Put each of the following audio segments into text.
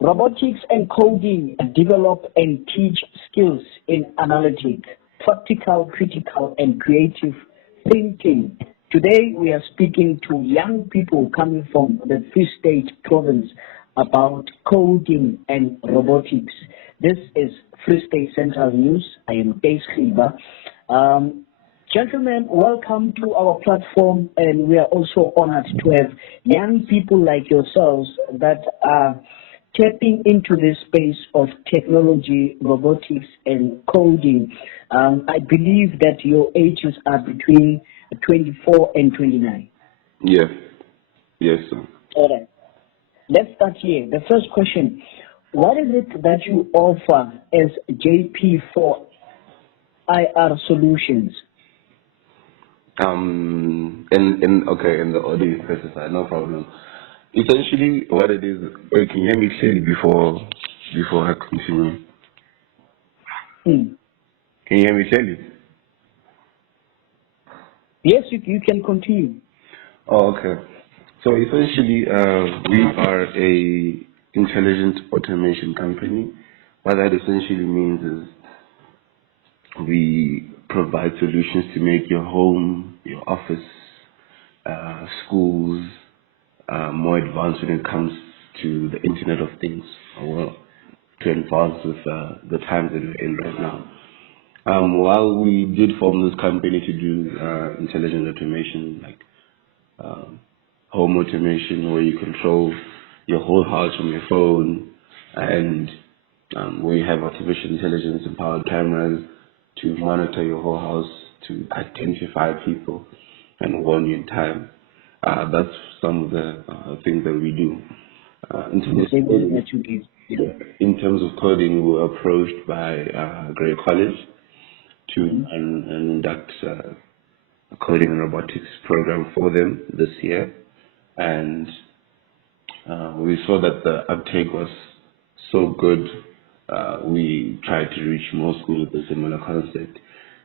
Robotics and coding develop and teach skills in analytic, practical, critical, and creative thinking. Today, we are speaking to young people coming from the Free State province about coding and robotics. This is Free State Central News. I am Khiba. Gentlemen, welcome to our platform, and we are also honored to have young people like yourselves that are tapping into this space of technology, robotics, and coding. I believe that your ages are between 24 and 29. Yes. Yes, sir. All right. Let's start here. The first question, what is it that you offer as JP4IR Solutions? In the audio specified, no problem. Essentially, what it is, can you hear me clearly before I continue? Can you hear me clearly? Yes, you can continue. Oh, okay. So essentially, we are a intelligent automation company. What that essentially means is we provide solutions to make your home, your office, schools more advanced when it comes to the Internet of Things, or to advance with the times that we're in right now. While we did form this company to do intelligent automation, like home automation, where you control your whole house from your phone, and where you have artificial intelligence empowered cameras to monitor your whole house, to identify people and warn you in time. That's some of the things that we do. In terms of coding, we were approached by Grey College to conduct a coding and robotics program for them this year, and we saw that the uptake was so good. We tried to reach more schools with a similar concept,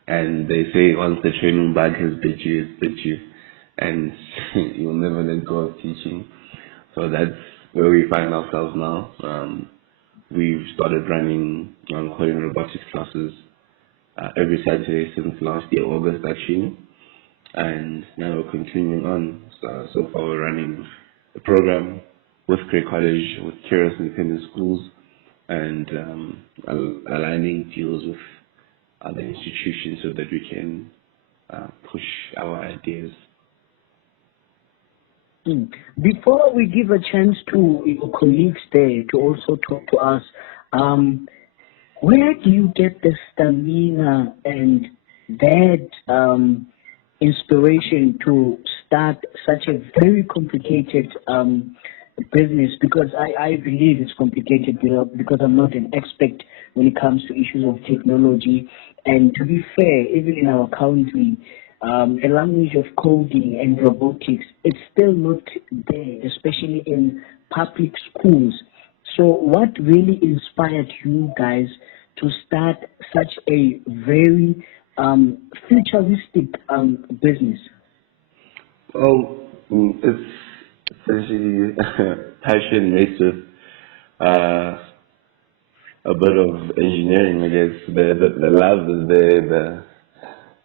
and they say once the training bug has bit you, it's bit you, and you'll never let go of teaching. So that's where we find ourselves now. We've started running coding and robotics classes every Saturday since last year, August actually, and now we're continuing on. So far we're running the program with Grey College, with Curious Independent Schools, and aligning deals with other institutions so that we can push our ideas. Before we give a chance to your colleagues there to also talk to us, where do you get the stamina and that inspiration to start such a very complicated business? Because I believe it's complicated because I'm not an expert when it comes to issues of technology. And to be fair, even in our country, the language of coding and robotics, it's still not there, especially in public schools. So what really inspired you guys to start such a very futuristic business? Well, it's essentially passion mixed with a bit of engineering, I guess. The love is there.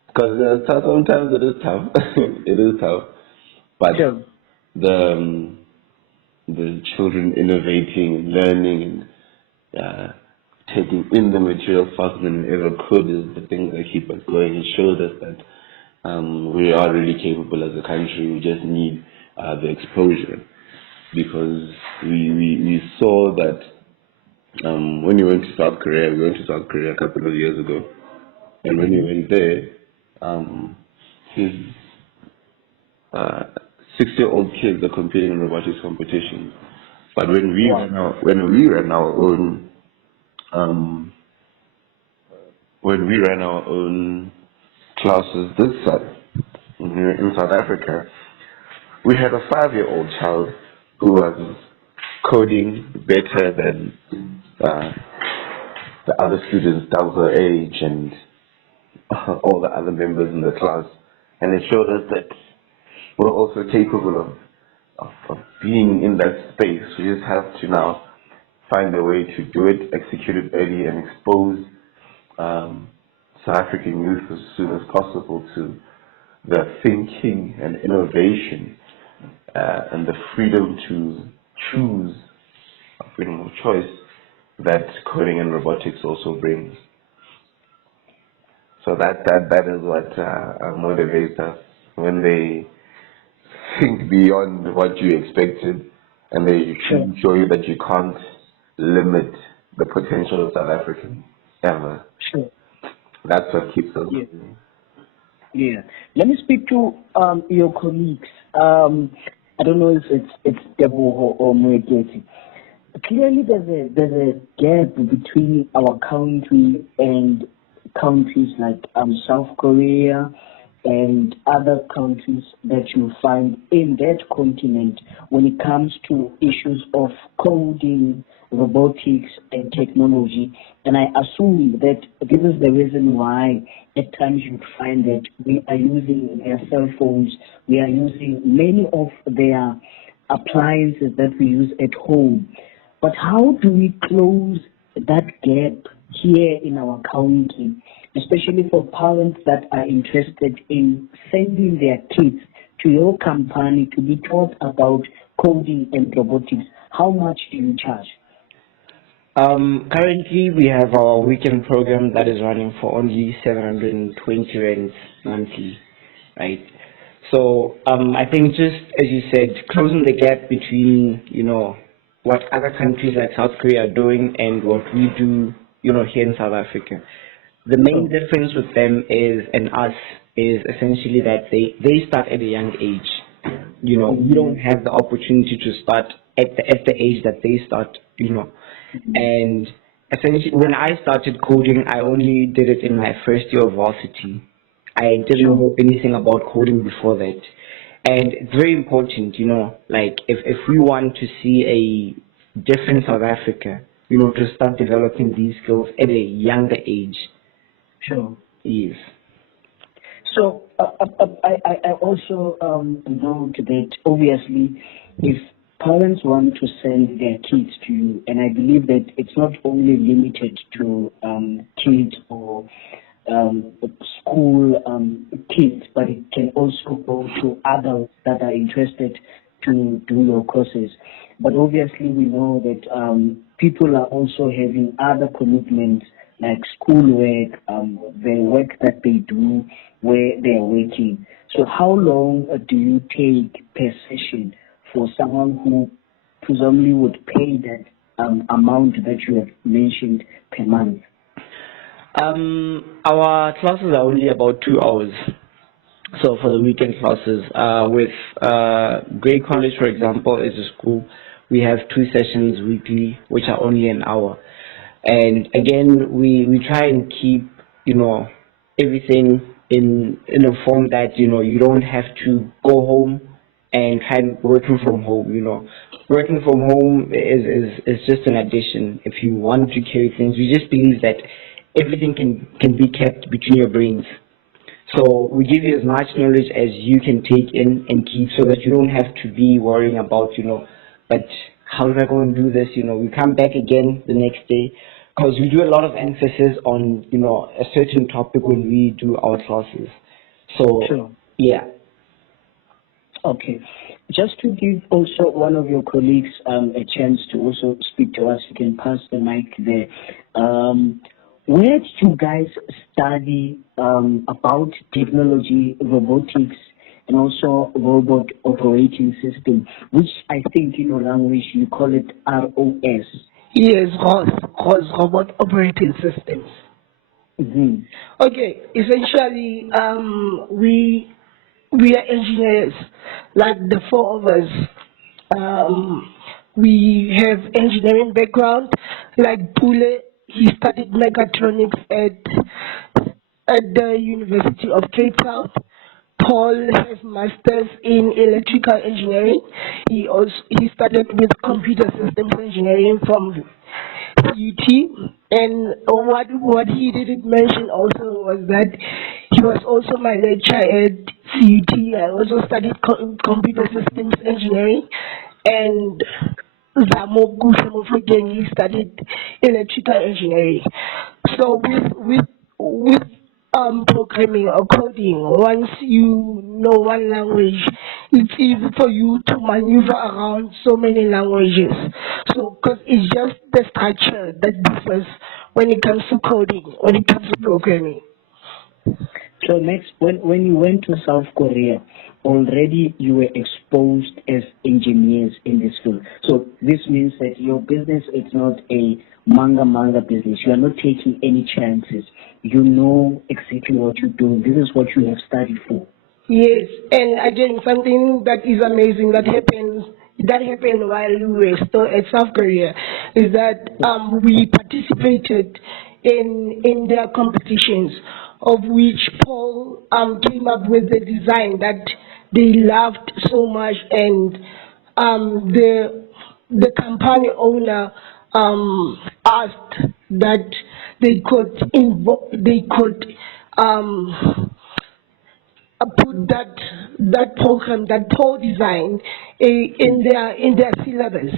Because sometimes it is tough. It is tough. But Sure. the children innovating, learning, and taking in the material faster than ever could is the thing that keep us going. It shows us that we are really capable as a country. We just need the exposure, because we saw that when we went to South Korea, a couple of years ago, and when we went there, his 6-year-old kids are competing in robotics competitions. But when we ran our own classes this side in South Africa, we had a 5-year-old child who was coding better than the other students double her age and all the other members in the class, and it showed us that we're also capable of being in that space. We just have to now find a way to do it, execute it early, and expose South African youth as soon as possible to the thinking and innovation and the freedom to choose, freedom of choice that coding and robotics also brings. So that is what motivates us when they think beyond what you expected, and they show you that you can't limit the potential of South Africans ever. Sure. That's what keeps us. Yeah. Let me speak to your colleagues. I don't know if it's Teboho or Makgoe. Clearly, there's a gap between our country and countries like South Korea and other countries that you find in that continent when it comes to issues of coding, robotics, and technology. And I assume that this is the reason why at times you find that we are using their cell phones, we are using many of their appliances that we use at home. But how do we close that gap here in our country, especially for parents that are interested in sending their kids to your company to be taught about coding and robotics? How much do you charge? Currently, we have our weekend program that is running for only 720 rands monthly, right? So I think just as you said, closing the gap between, what other countries like South Korea are doing and what we do, here in South Africa. The main difference with them and us is essentially that they start at a young age. We don't have the opportunity to start at the age that they start, And essentially, when I started coding, I only did it in my first year of varsity. I didn't know anything about coding before that. And it's very important, like if we want to see a different South Africa, to start developing these skills at a younger age. Sure. Yes. So I also know that obviously if parents want to send their kids to you, and I believe that it's not only limited to kids or school kids, but it can also go to adults that are interested to do your courses. But obviously we know that people are also having other commitments like schoolwork, the work that they do where they are working. So how long do you take per session for someone who presumably would pay that amount that you have mentioned per month? Our classes are only about 2 hours. So for the weekend classes, with Grade College, for example, is a school. We have 2 sessions weekly, which are only an hour. And again, we try and keep, everything in a form that, you don't have to go home and try working from home, Working from home is just an addition. If you want to carry things, we just believe that everything can be kept between your brains. So we give you as much knowledge as you can take in and keep so that you don't have to be worrying about, but how do I go and do this? We come back again the next day because we do a lot of emphasis on, a certain topic when we do our classes. So, sure. Yeah. Okay. Just to give also one of your colleagues a chance to also speak to us, you can pass the mic there. Where did you guys study about technology, robotics, and also robot operating system, which I think in your language you call it ROS? Yes, ROS, robot operating systems. Mm-hmm. Okay, essentially, we are engineers, like the 4 of us. We have engineering background, like Pule. He studied mechatronics at the University of Cape Town. Paul has masters in electrical engineering. He started with computer systems engineering from UT, and what he didn't mention also was that he was also my lecturer at CUT. I also studied computer systems engineering, and He studied electrical engineering. So with programming or coding, once you know one language, it's easy for you to maneuver around so many languages. So, because it's just the structure that differs when it comes to coding, when it comes to programming. So next, when you went to South Korea, already you were exposed as engineers in this field. So this means that your business is not a manga business. You are not taking any chances. You know exactly what you do. This is what you have studied for. Yes, and again, something that is amazing that happened while we were still at South Korea is that we participated in their competitions, of which Paul came up with the design that they loved so much, and the company owner asked that they could put that program, that Paul design, in their syllabus.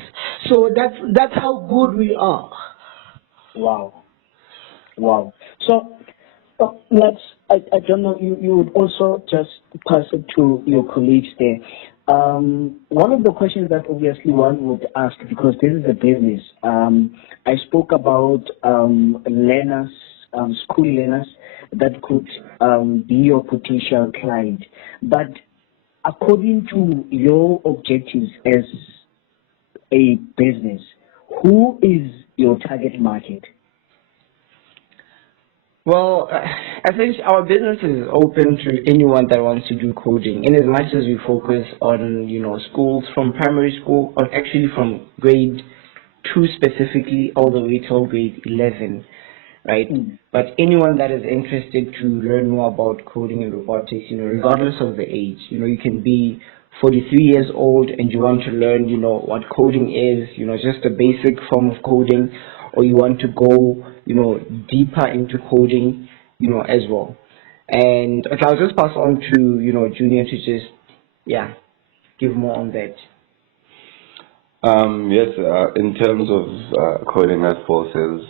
So that's how good we are. Wow. So I don't know, you would also just pass it to your colleagues there. One of the questions that obviously one would ask, because this is a business, I spoke about learners, school learners that could be your potential client. But according to your objectives as a business, who is your target market? Well, I think our business is open to anyone that wants to do coding, in as much as we focus on, schools from primary school, or actually from grade 2 specifically, all the way till grade 11, right? But anyone that is interested to learn more about coding and robotics, regardless of the age, you can be 43 years old and you want to learn, what coding is, just a basic form of coding, or you want to go, deeper into coding, as well. And okay, I'll just pass on to, Junior to just, give more on that. Yes, in terms of coding, as Paul says,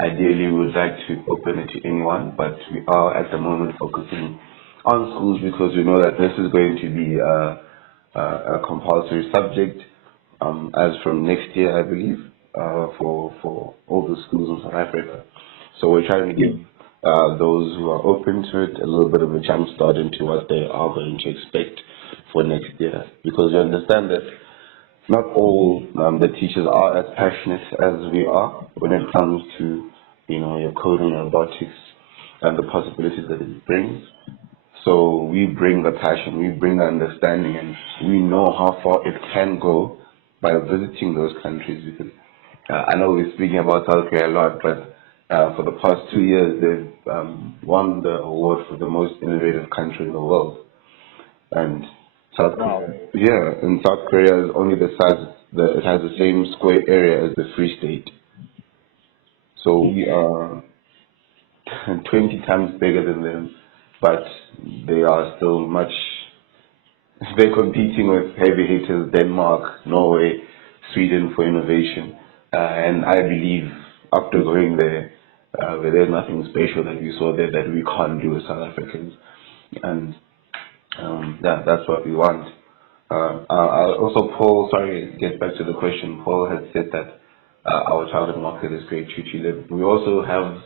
ideally we would like to open it to anyone, but we are at the moment focusing on schools because we know that this is going to be a compulsory subject as from next year, I believe, for all the schools in South Africa. So we're trying to give those who are open to it a little bit of a jump start into what they are going to expect for next year, because we understand that not all the teachers are as passionate as we are when it comes to, your coding and robotics and the possibilities that it brings. So we bring the passion, we bring the understanding, and we know how far it can go by visiting those countries. Because I know we're speaking about South Korea a lot, but for the past 2 years, they've won the award for the most innovative country in the world. And in South Korea is only the size that it has the same square area as the Free State. So we are 20 times bigger than them, but they are still much. They're competing with heavy hitters: Denmark, Norway, Sweden for innovation. And I believe after going there, there's nothing special that we saw there that we can't do as South Africans. And that's what we want. Also, Paul, sorry, get back to the question. Paul had said that our target market is grade 2 to 11. We also have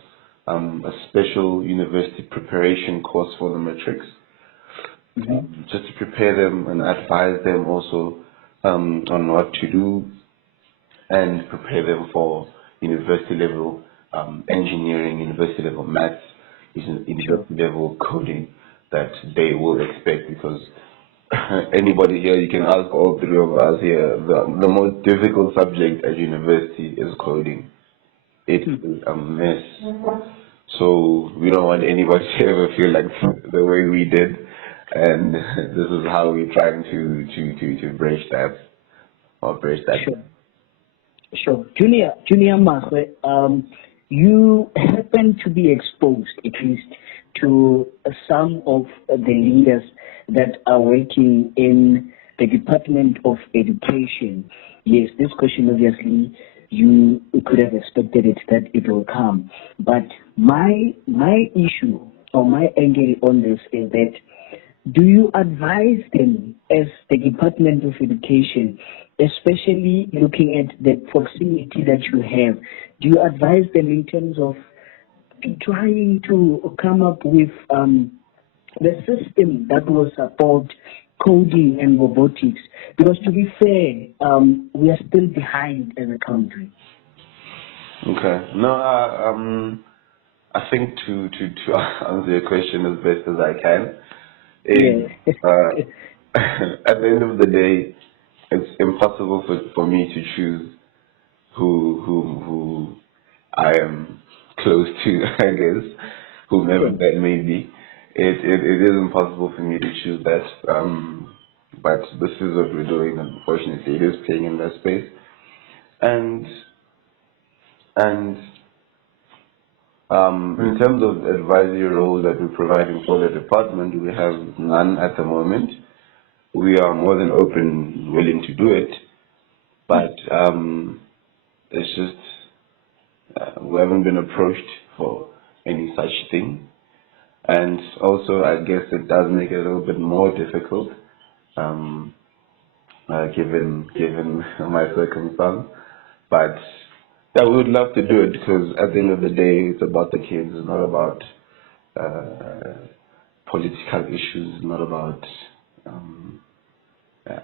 a special university preparation course for the matrics, just to prepare them and advise them also on what to do and prepare them for university level engineering, university level maths, university level coding that they will expect, because anybody here, you can ask all three of us here, the most difficult subject at university is coding. It is a mess. So we don't want anybody to ever feel like the way we did, and this is how we're trying to bridge that. Sure. Junior Makgoe, you happen to be exposed, at least, to some of the leaders that are working in the Department of Education. Yes, this question obviously you could have expected it that it will come. But my issue or my angle on this is that, do you advise them as the Department of Education, especially looking at the proximity that you have, do you advise them in terms of trying to come up with the system that will support coding and robotics? Because to be fair, we are still behind as a country. Okay. No, I think to answer your question as best as I can, is at the end of the day, it's impossible for me to choose who I am close to, I guess, whomever that may be. It is impossible for me to choose that, but this is what we're doing. Unfortunately, it is playing in that space, and in terms of advisory roles that we're providing for the department, we have none at the moment. We are more than open, willing to do it, but it's just we haven't been approached for any such thing. And also, I guess it does make it a little bit more difficult, given my circumstance. But yeah, we would love to do it, because at the end of the day, it's about the kids. It's not about political issues. It's not about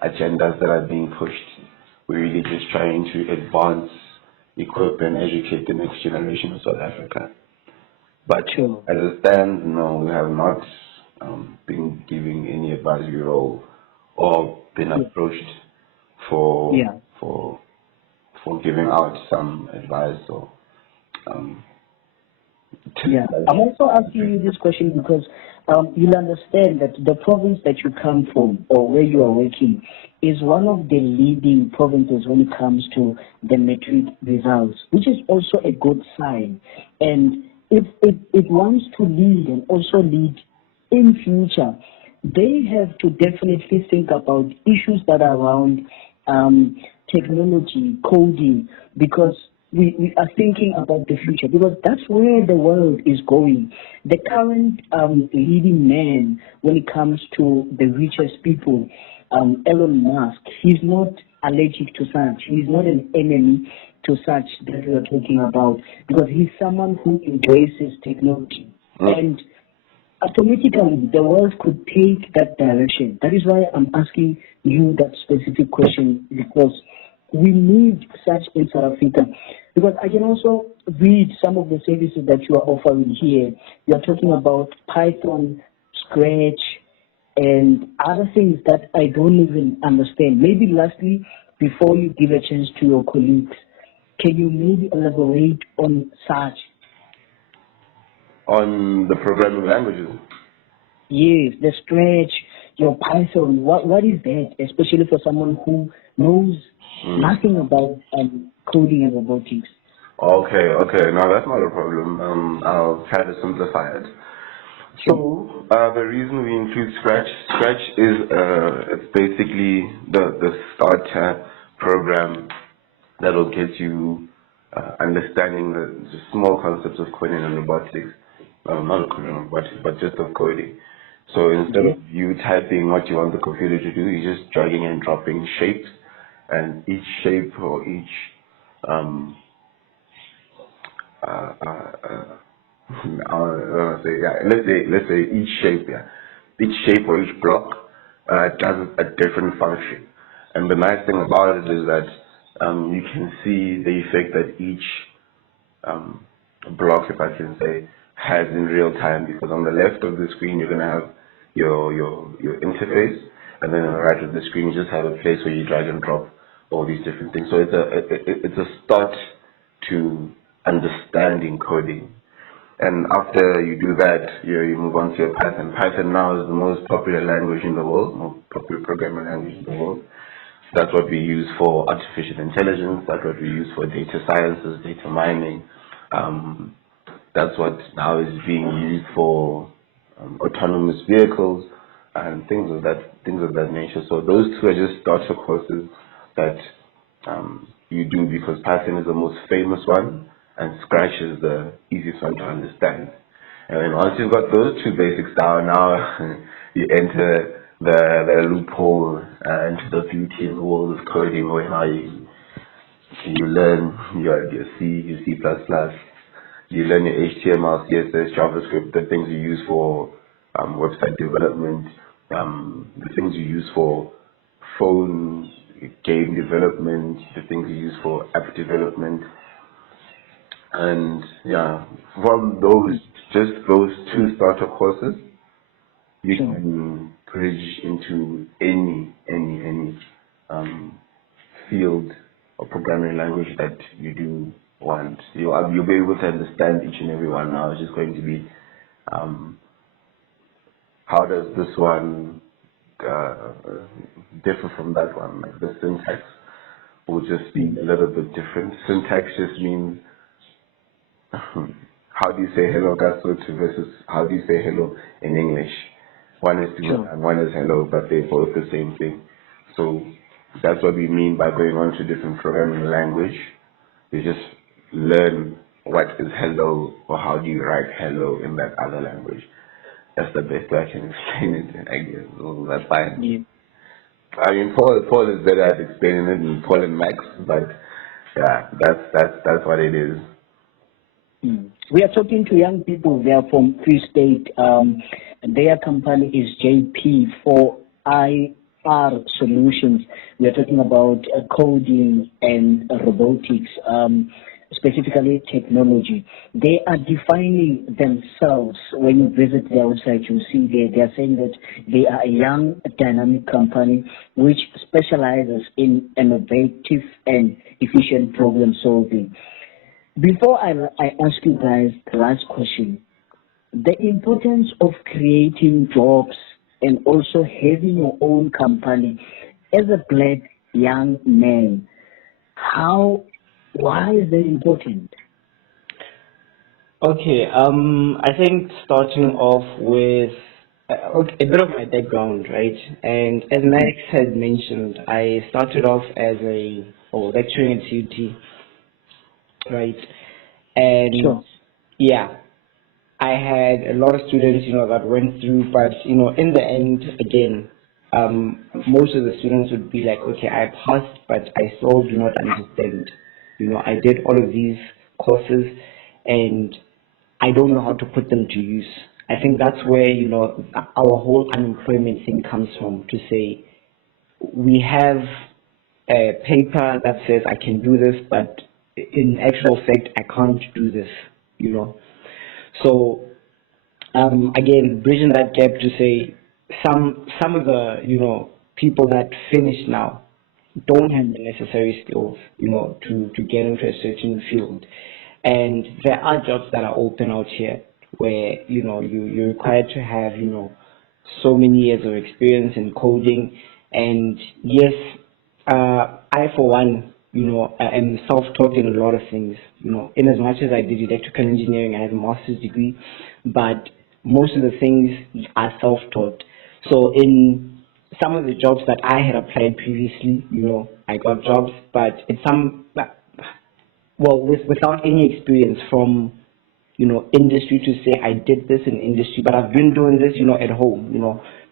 agendas that are being pushed. We're really just trying to advance, equip, and educate the next generation of South Africa. But as it stands, no, we have not been giving any advisory role or been approached for giving out some advice or. I'm also asking you this question because you'll understand that the province that you come from or where you are working is one of the leading provinces when it comes to the metric results, which is also a good sign. And if it wants to lead and also lead in future, they have to definitely think about issues that are around technology, coding, because we are thinking about the future, because that's where the world is going. The current leading man when it comes to the richest people, Elon Musk, he's not allergic to such. He's not an enemy to such that we are talking about, because he's someone who embraces technology. And automatically, the world could take that direction. That is why I'm asking you that specific question, because we need such in South Africa. Because I can also read some of the services that you are offering here. You are talking about Python, Scratch, and other things that I don't even understand. Maybe lastly, before you give a chance to your colleagues, can you maybe elaborate on such? On the programming languages? Yes, the Scratch, your Python, what is that, especially for someone who knows nothing about coding and robotics? Okay, no, that's not a problem. I'll try to simplify it. So, the reason we include Scratch is it's basically the starter program that will get you understanding the small concepts of coding and robotics. Not coding and robotics, but just of coding. So instead of you typing what you want the computer to do, you're just dragging and dropping shapes, and each shape or each let's say each shape or each block does a different function. And the nice thing about it is that you can see the effect that each block, if I can say, has in real time, because on the left of the screen you're gonna have your interface, and then on the right of the screen you just have a place where you drag and drop all these different things. So it's a start to understanding coding. And after you do that, you move on to your Python. Python now is the most popular language in the world, most popular programming language in the world. That's what we use for artificial intelligence. That's what we use for data sciences, data mining. That's what now is being used for autonomous vehicles. and things of that nature. So those two are just starter courses that you do because Python is the most famous one and Scratch is the easiest one to understand. And then once you've got those two basics down, now you enter the loophole into the beauty and world of coding, where now you learn your C, your C++, you learn your HTML, CSS, JavaScript, the things you use for website development, the things you use for phone game development, the things you use for app development. And yeah, from just those two starter courses, you can bridge into any field or programming language that you do want. You'll be able to understand each and every one now. It's just going to be how does this one differ from that one? Like the syntax will just be a little bit different. Syntax just means how do you say hello Gaso versus how do you say hello in English. One is do and one is hello, but they're both the same thing. So that's what we mean by going on to different programming language. You just learn what is hello or how do you write hello in that other language. That's the best way I can explain it, I guess. So that's fine. Yeah. I mean, Paul is better at explaining it than Paul and Max, but yeah, that's what it is. We are talking to young people. They are from Free State. Their company is JP4IR Solutions. We are talking about coding and robotics, specifically technology. They are defining themselves. When you visit their website, you see they are saying that they are a young, dynamic company which specializes in innovative and efficient problem solving. Before I ask you guys the last question, the importance of creating jobs and also having your own company as a black young man, why is that important? Okay, I think starting off with a bit of my background, right? And as Max had mentioned, I started off as lecturing at CUT, right? And yeah, I had a lot of students, that went through, but, in the end, again, most of the students would be like, okay, I passed, but I still do not understand. I did all of these courses and I don't know how to put them to use. I think that's where, our whole unemployment thing comes from, to say, we have a paper that says I can do this, but in actual fact, I can't do this, So, again, bridging that gap to say some of the, people that finish now don't have the necessary skills, to get into a certain field. And there are jobs that are open out here where, you're required to have, so many years of experience in coding. And yes, I, for one, am self-taught in a lot of things. In as much as I did electrical engineering, I have a master's degree, but most of the things are self-taught. So in some of the jobs that I had applied previously, I got jobs, but without any experience from, industry to say I did this in industry, but I've been doing this, at home,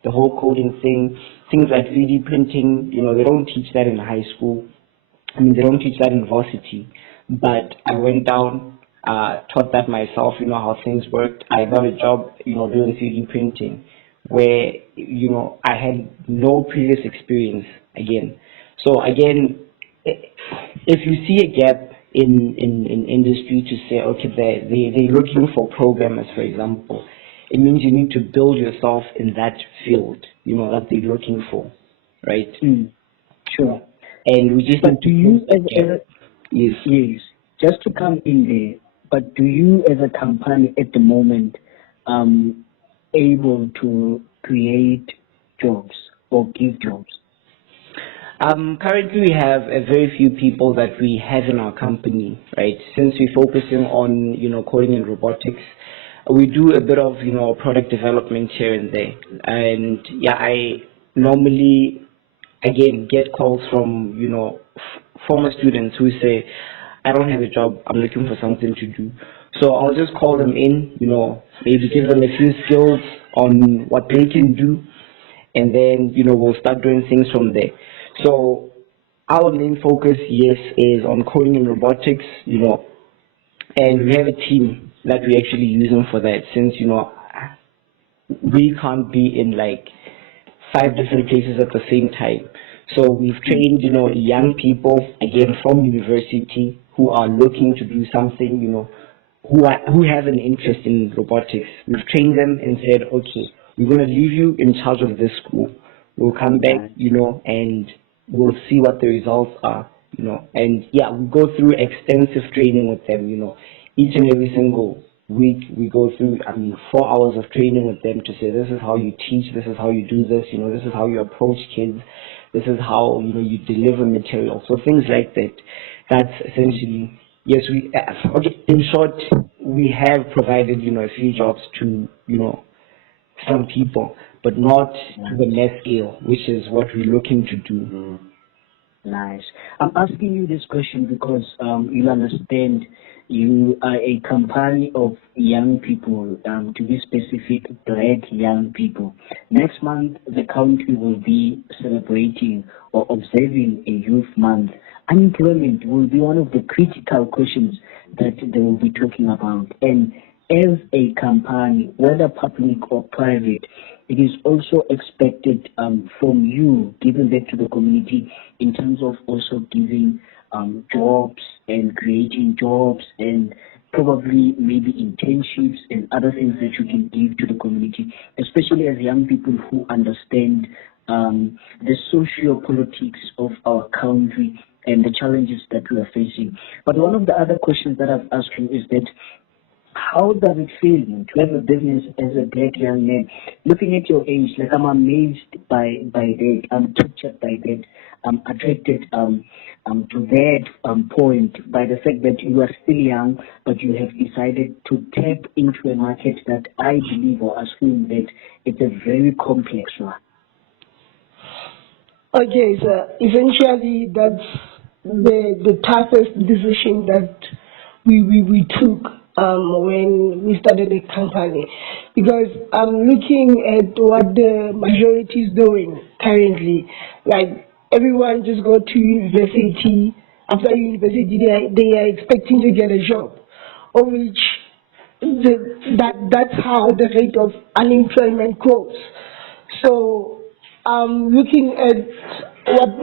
the whole coding thing, things like 3D printing, they don't teach that in high school. They don't teach that in varsity, but I went down, taught that myself, how things worked. I got a job, doing 3D printing, where, I had no previous experience again. So again, if you see a gap in industry to say, okay, they're looking for programmers, for example, it means you need to build yourself in that field, that they're looking for, right? Sure. And we just but do you yes, just to come in there, but do you as a company at the moment able to create jobs or give jobs? Currently we have a very few people that we have in our company, right? Since we're focusing on, coding and robotics, we do a bit of, product development here and there. And yeah, I normally, again, get calls from, former students who say, I don't have a job, I'm looking for something to do. So I'll just call them in, maybe give them a few skills on what they can do, and then, we'll start doing things from there. So our main focus, yes, is on coding and robotics, and we have a team that we're actually using for that, since, we can't be in like 5 different places at the same time. So we've trained, young people, again, from university who are looking to do something, who have an interest in robotics. We've trained them and said, okay, we're going to leave you in charge of this school. We'll come back, and we'll see what the results are, And yeah, we go through extensive training with them, Each and every single week we go through, 4 hours of training with them to say, this is how you teach, this is how you do this, this is how you approach kids, this is how, you deliver material. So things like that. That's essentially, yes, okay, in short, we have provided, a few jobs to, some people, but not to the mass scale, which is what we're looking to do. Nice. I'm asking you this question because you'll understand you are a company of young people, to be specific, Black young people. Next month, the country will be celebrating or observing a youth month. Unemployment will be one of the critical questions that they will be talking about. And as a company, whether public or private, it is also expected from you, giving back to the community in terms of also giving jobs and creating jobs and probably maybe internships and other things that you can give to the community, especially as young people who understand the socio-politics of our country and the challenges that we are facing. But one of the other questions that I've asked you is that how does it feel to have a business as a Black young man? Looking at your age, like I'm amazed by that, I'm captured by that, I'm attracted to that point by the fact that you are still young, but you have decided to tap into a market that I believe or assume that it's a very complex one. Okay, so eventually that's the toughest decision that we took when we started the company, because I'm looking at what the majority is doing currently. Like everyone just go to university. After university, they are expecting to get a job, of which that's how the rate of unemployment grows. So looking at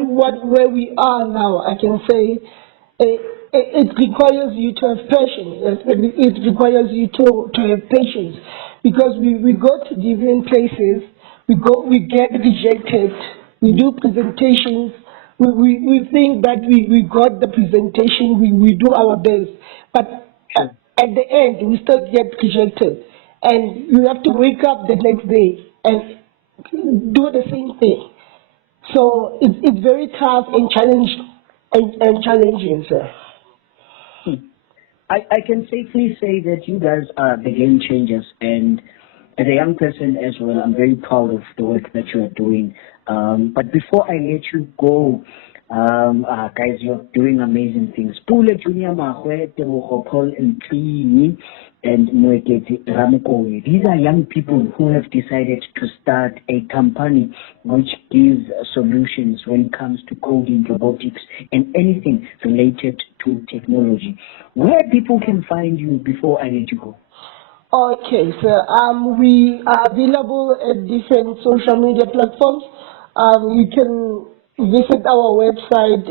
where we are now, I can say it requires you to have patience. It requires you to have patience, because we go to different places, we get rejected, we do presentations, we think that we got the presentation, we do our best, but at the end we still get rejected, and you have to wake up the next day and do the same thing. So it's very tough and challenging, sir. I can safely say that you guys are the game changers, and as a young person as well, I'm very proud of the work that you are doing. But before I let you go, guys, you're doing amazing things. Pule, Junior, Makgoe, Teboho, Ntsiyi, and Makgoe. These are young people who have decided to start a company which gives solutions when it comes to coding, robotics, and anything related to technology. Where people can find you before I let you go? Okay, so we are available at different social media platforms. You can visit our website,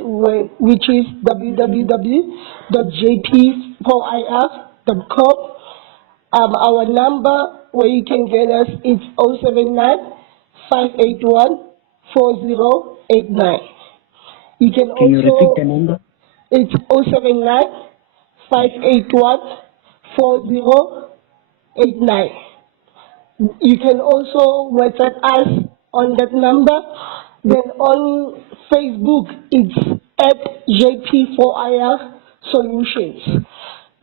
which is www.jp4ir.com. Our number where you can get us is 079-581-4089. You can you repeat the number? It's 079-581-4089. You can also WhatsApp us on that number. Then on Facebook, it's at JP4IR Solutions.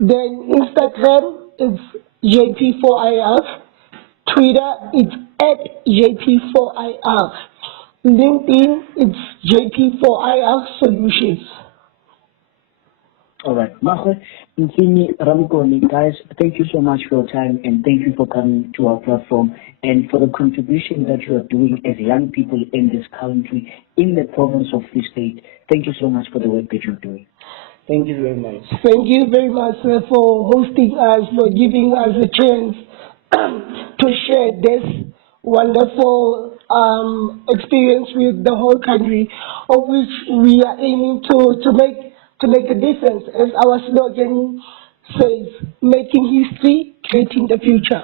Then Instagram is JP4IR. Twitter, it's at JP4IR. LinkedIn, it's JP4IR Solutions. All right. Makgoe, Ntsiyi, Ramkoni, guys, thank you so much for your time and thank you for coming to our platform and for the contribution that you are doing as young people in this country, in the province of Free State. Thank you so much for the work that you're doing. Thank you very much. Thank you very much for hosting us, for giving us a chance to share this wonderful experience with the whole country, of which we are aiming to make a difference, as our slogan says, making history, creating the future.